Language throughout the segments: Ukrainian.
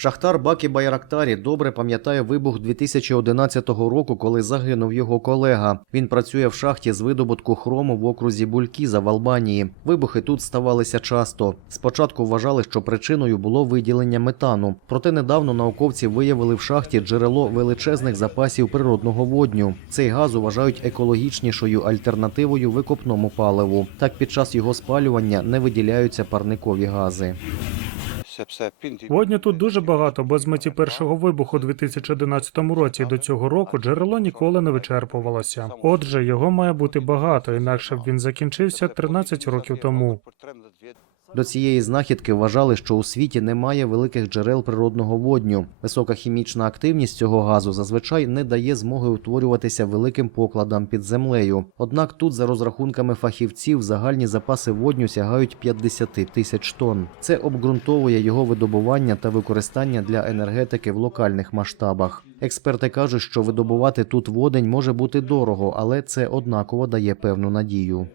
Шахтар Бакі Байрактарі добре пам'ятає вибух 2011 року, коли загинув його колега. Він працює в шахті з видобутку хрому в окрузі Булькіза в Албанії. Вибухи тут ставалися часто. Спочатку вважали, що причиною було виділення метану. Проте недавно науковці виявили в шахті джерело величезних запасів природного водню. Цей газ вважають екологічнішою альтернативою викопному паливу. Так під час його спалювання не виділяються парникові гази. Водню тут дуже багато, бо з меті першого вибуху у 2011 році до цього року джерело ніколи не вичерпувалося. Отже, його має бути багато, інакше б він закінчився 13 років тому. До цієї знахідки вважали, що у світі немає великих джерел природного водню. Висока хімічна активність цього газу зазвичай не дає змоги утворюватися великим покладам під землею. Однак тут, за розрахунками фахівців, загальні запаси водню сягають 50 тисяч тонн. Це обґрунтовує його видобування та використання для енергетики в локальних масштабах. Експерти кажуть, що видобувати тут водень може бути дорого, але це однаково дає певну надію.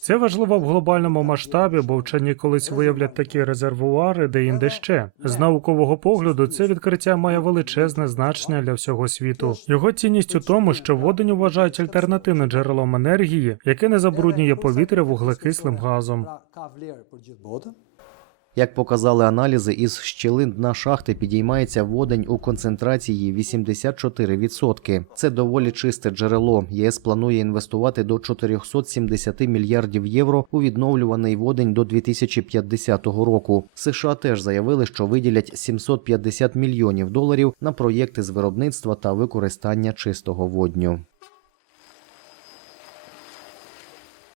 Це важливо в глобальному масштабі, бо вчені колись виявлять такі резервуари, де інде ще. З наукового погляду це відкриття має величезне значення для всього світу. Його цінність у тому, що водень вважають альтернативним джерелом енергії, яке не забруднює повітря вуглекислим газом. Як показали аналізи, із щілин дна шахти підіймається водень у концентрації 84%. Це доволі чисте джерело. ЄС планує інвестувати до 470 мільярдів євро у відновлюваний водень до 2050 року. США теж заявили, що виділять 750 мільйонів доларів на проєкти з виробництва та використання чистого водню.